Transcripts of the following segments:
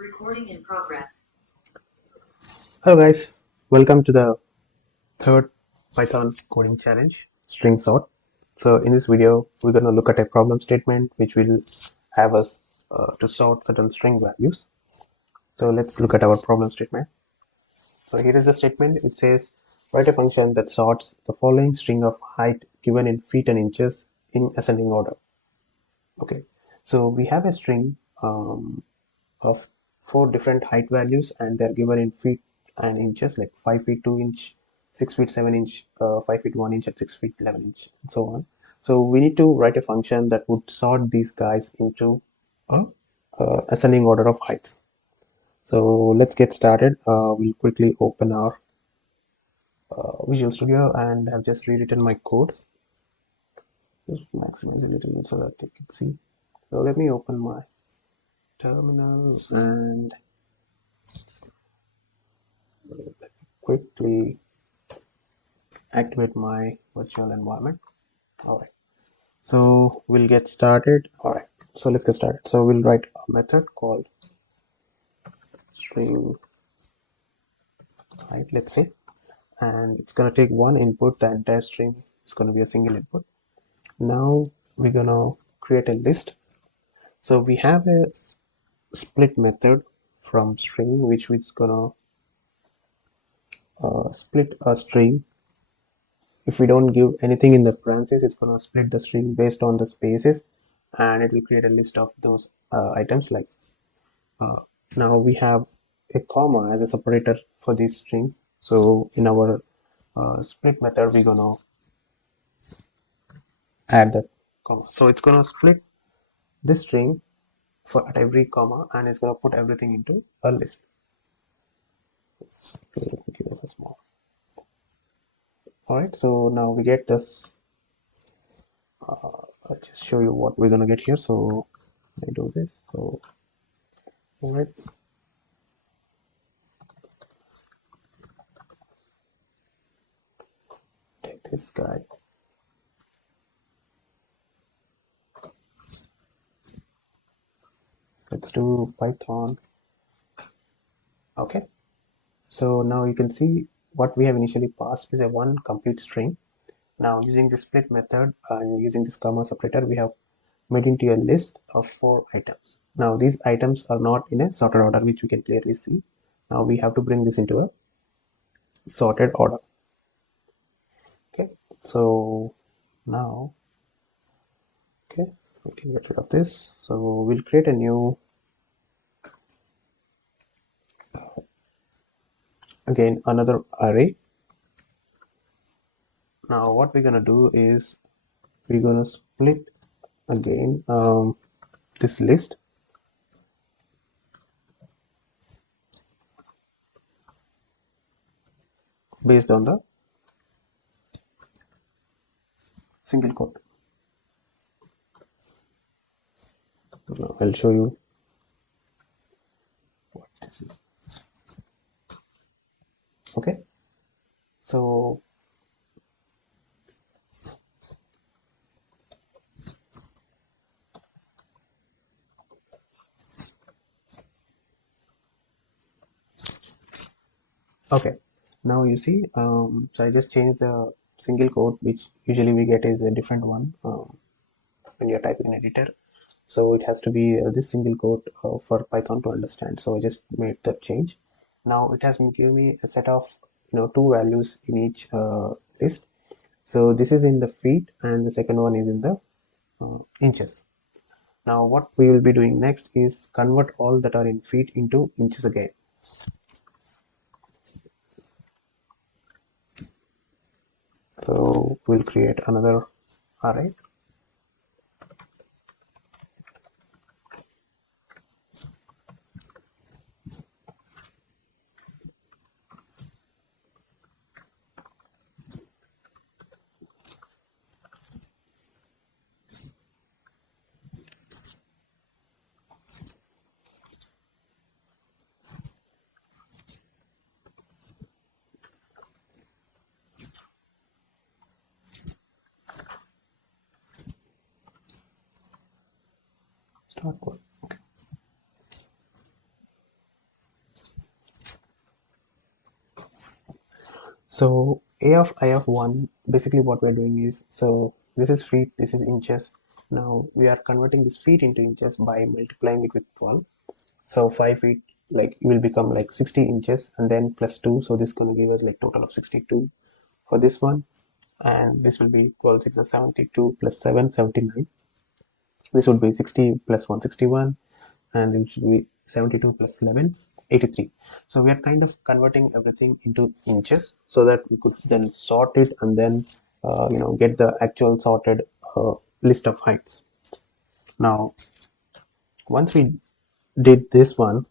Recording in progress. Hello guys, welcome to the third Python coding challenge, string sort. So in this video, we're going to look at a problem statement which will have us to sort certain string values. So let's look at our problem statement. So here is the statement. It says, write a function that sorts the following string of height given in feet and inches in ascending order. Okay, so we have a string of four different height values and they're given in feet and inches, like 5 feet 2 inch, 6 feet 7 inch, 5 feet 1 inch, and 6 feet 11 inch, and so on. So we need to write a function that would sort these guys into a ascending order of heights. So let's get started. We'll quickly open our Visual Studio, and I've just rewritten my code. Just maximize a little bit so that you can see. So let me open my terminal and quickly activate my virtual environment. All right, so we'll get started. All right, so let's get started. So we'll write a method called string height, let's say, and it's going to take one input. The entire string is going to be a single input. Now we're going to create a list. So we have a split method from string which is going to split a string. If we don't give anything in the parentheses, it's going to split the string based on the spaces, and it will create a list of those items. Like now we have a comma as a separator for these strings. So in our split method, we're gonna add that comma. So it's gonna split this string for at every comma, and it's gonna put everything into a list. So let me give it a small. All right. So now we get this. I'll just show you what we're gonna get here. So I do this. So all right. Take this guy. Let's do Python. Okay. So now you can see what we have initially passed is a one complete string. Now using the split method and using this comma separator, we have made into a list of four items. Now these items are not in a sorted order, which we can clearly see. Now we have to bring this into a sorted order. Okay, so now, okay, we can get rid of this. So we'll create a new, again, another array. Now what we're gonna do is we're gonna split again this list based on the single quote. Now I'll show you what this is. Okay, so okay, now you see, so I just changed the single quote, which usually we get is a different one when you're typing in editor. So it has to be this single quote for Python to understand. So I just made that change. Now it has given me a set of two values in each list. So this is in the feet, and the second one is in the inches. Now what we will be doing next is convert all that are in feet into inches again. So we'll create another array. Start code. Okay. So a of I of 1, basically what we're doing is, so this is feet, this is inches. Now we are converting this feet into inches by multiplying it with 12. So 5 feet like it will become like 60 inches, and then plus 2, so this is going to give us like total of 62 for this one. And this will be 12 6 is 72 plus 7 79. This would be 60 plus 1 61, and it should be 72 plus 11 83. So we are kind of converting everything into inches so that we could then sort it and then get the actual sorted list of heights. Now once we did this one,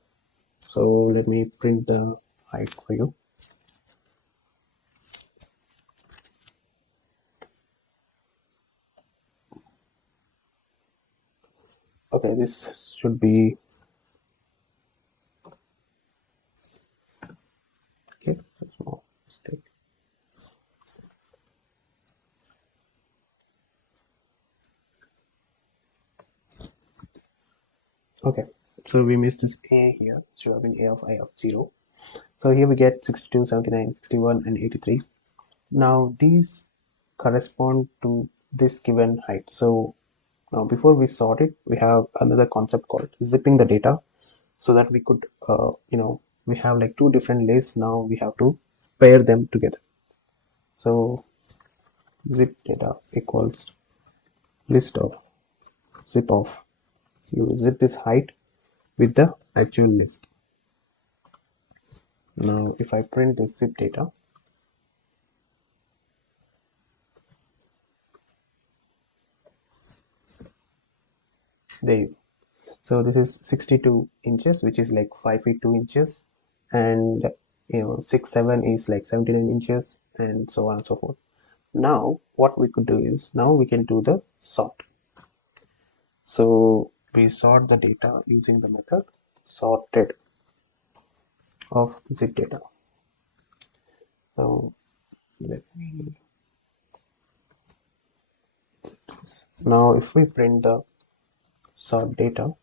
so let me print the height for you. Okay, this should be okay. Small mistake. Okay, so we missed this a here. Should have been a of I of 0. So here we get 62, 79, 61, and 83. Now these correspond to this given height. So now before we sort it, we have another concept called zipping the data, so that we could, we have like two different lists. Now we have to pair them together. So zip data equals list of zip of, you zip this height with the actual list. Now if I print this zip data, there you go. So this is 62 inches, which is like 5 feet 2 inches, and 6 7 is like 79 inches, and so on and so forth. Now what we could do is, now we can do the sort. So we sort the data using the method sorted of zip data. So let me, now if we print the sort data,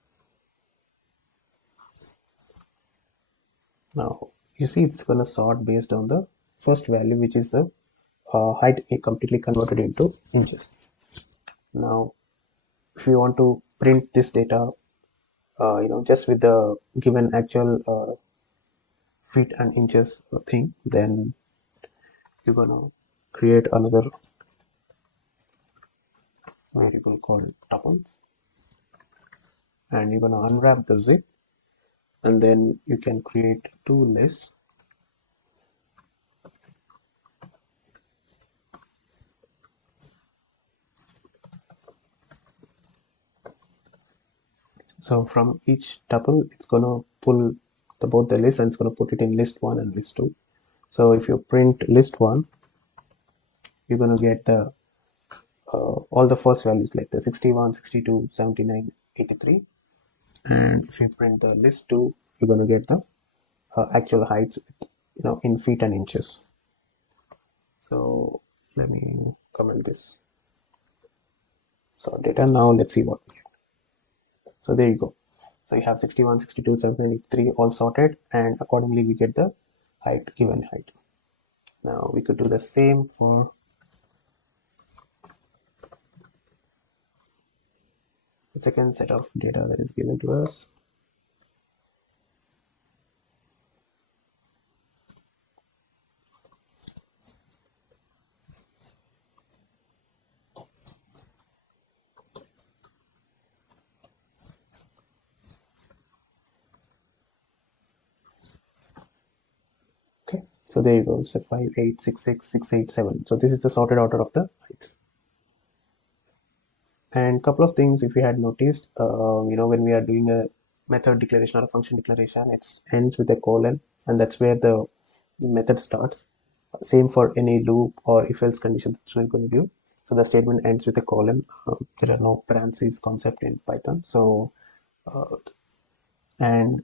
now you see it's going to sort based on the first value, which is the height completely converted into inches. Now if you want to print this data just with the given actual feet and inches thing, then you're gonna create another variable called tuples, and you're gonna unwrap the zip, and then you can create two lists. So from each tuple, it's gonna pull both the lists, and it's gonna put it in list 1 and list 2. So if you print list 1, you're gonna get the all the first values like the 61, 62, 79, 83. And if you print the list 2, you're gonna get the actual heights, in feet and inches. So let me comment this sort data. Now let's see what we get. So there you go. So you have 61, 62, 73 all sorted, and accordingly we get the height, given height. Now we could do the same for the second set of data that is given to us. Okay, so there you go. So 5, 8, 6, 6, 6, 8, 7. So this is the sorted order of the heights. And couple of things, if you had noticed, when we are doing a method declaration or a function declaration, it ends with a colon, and that's where the method starts. Same for any loop or if else condition that we're going to give. So the statement ends with a colon. There are no parentheses concept in Python. So and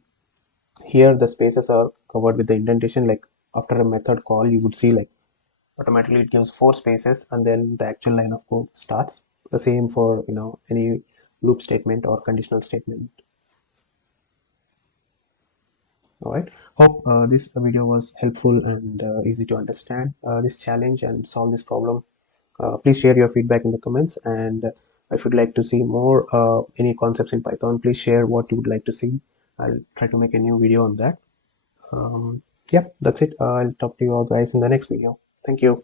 here the spaces are covered with the indentation. Like after a method call, you would see like automatically it gives 4 spaces, and then the actual line of code starts. The same for any loop statement or conditional statement. All right. Hope this video was helpful and easy to understand this challenge and solve this problem. Please share your feedback in the comments, and if you'd like to see more any concepts in Python, please share what you would like to see. I'll try to make a new video on that. Yeah, that's it. I'll talk to you all guys in the next video. Thank you.